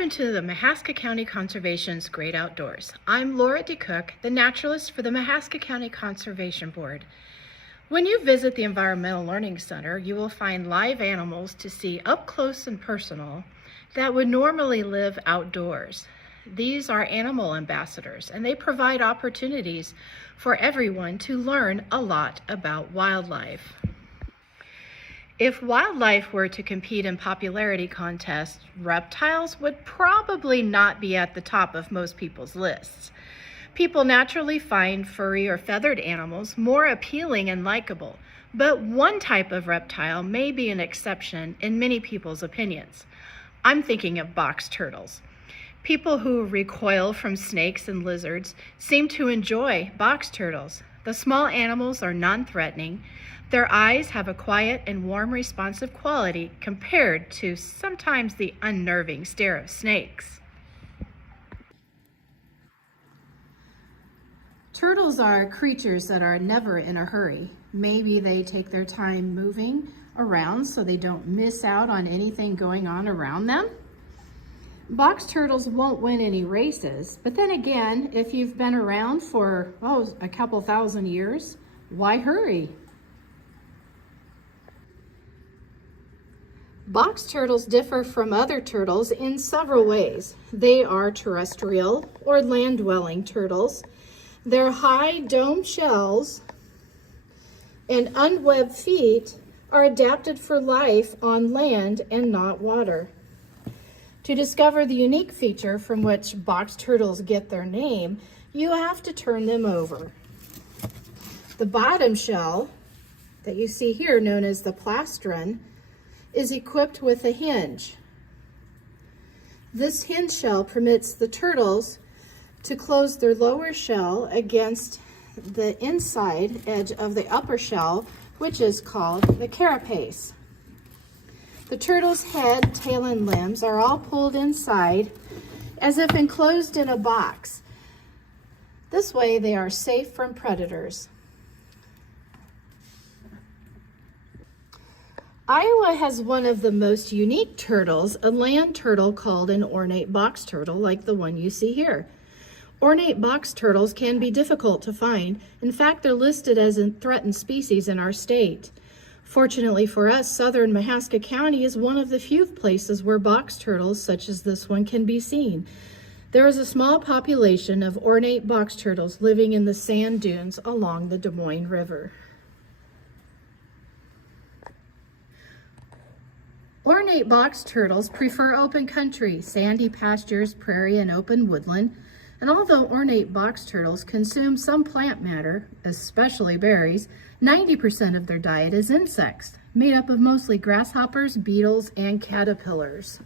Welcome to the Mahaska County Conservation's Great Outdoors. I'm Laura DeCook, the naturalist for the Mahaska County Conservation Board. When you visit the Environmental Learning Center, you will find live animals to see up close and personal that would normally live outdoors. These are animal ambassadors, and they provide opportunities for everyone to learn a lot about wildlife. If wildlife were to compete in popularity contests, reptiles would probably not be at the top of most people's lists. People naturally find furry or feathered animals more appealing and likable, but one type of reptile may be an exception in many people's opinions. I'm thinking of box turtles. People who recoil from snakes and lizards seem to enjoy box turtles. The small animals are non-threatening. Their eyes have a quiet and warm responsive quality compared to sometimes the unnerving stare of snakes. Turtles are creatures that are never in a hurry. Maybe they take their time moving around so they don't miss out on anything going on around them. Box turtles won't win any races, but then again, if you've been around for a couple thousand years, why hurry? Box turtles differ from other turtles in several ways. They are terrestrial or land-dwelling turtles. Their high dome shells and unwebbed feet are adapted for life on land and not water. To discover the unique feature from which box turtles get their name, you have to turn them over. The bottom shell that you see here, known as the plastron, is equipped with a hinge. This hinge shell permits the turtles to close their lower shell against the inside edge of the upper shell, which is called the carapace. The turtle's head, tail, and limbs are all pulled inside as if enclosed in a box. This way they are safe from predators. Iowa has one of the most unique turtles, a land turtle called an ornate box turtle, like the one you see here. Ornate box turtles can be difficult to find. In fact, they're listed as a threatened species in our state. Fortunately for us, southern Mahaska County is one of the few places where box turtles such as this one can be seen. There is a small population of ornate box turtles living in the sand dunes along the Des Moines River. Ornate box turtles prefer open country, sandy pastures, prairie, and open woodland. And although ornate box turtles consume some plant matter, especially berries, 90% of their diet is insects, made up of mostly grasshoppers, beetles, and caterpillars.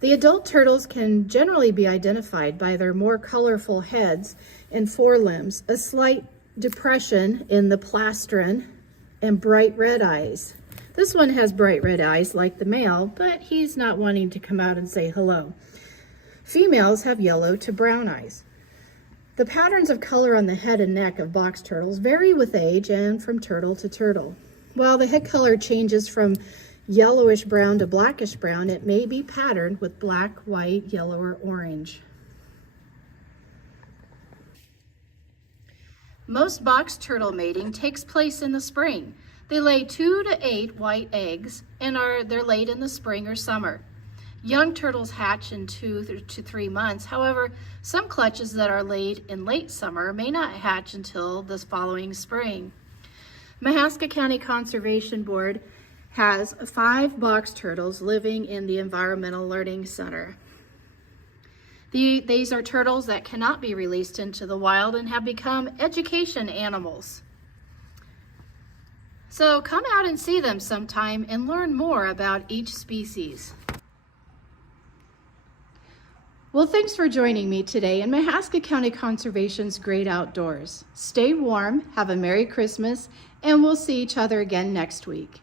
The adult turtles can generally be identified by their more colorful heads and forelimbs, a slight depression in the plastron, and bright red eyes. This one has bright red eyes like the male, but he's not wanting to come out and say hello. Females have yellow to brown eyes. The patterns of color on the head and neck of box turtles vary with age and from turtle to turtle. While the head color changes from yellowish brown to blackish brown, it may be patterned with black, white, yellow, or orange. Most box turtle mating takes place in the spring. They lay 2 to 8 white eggs, and they're laid in the spring or summer. Young turtles hatch in 2 to 3 months. However, some clutches that are laid in late summer may not hatch until the following spring. Mahaska County Conservation Board has 5 box turtles living in the Environmental Learning Center. These are turtles that cannot be released into the wild and have become education animals. So come out and see them sometime and learn more about each species. Well, thanks for joining me today in Mahaska County Conservation's Great Outdoors. Stay warm, have a Merry Christmas, and we'll see each other again next week.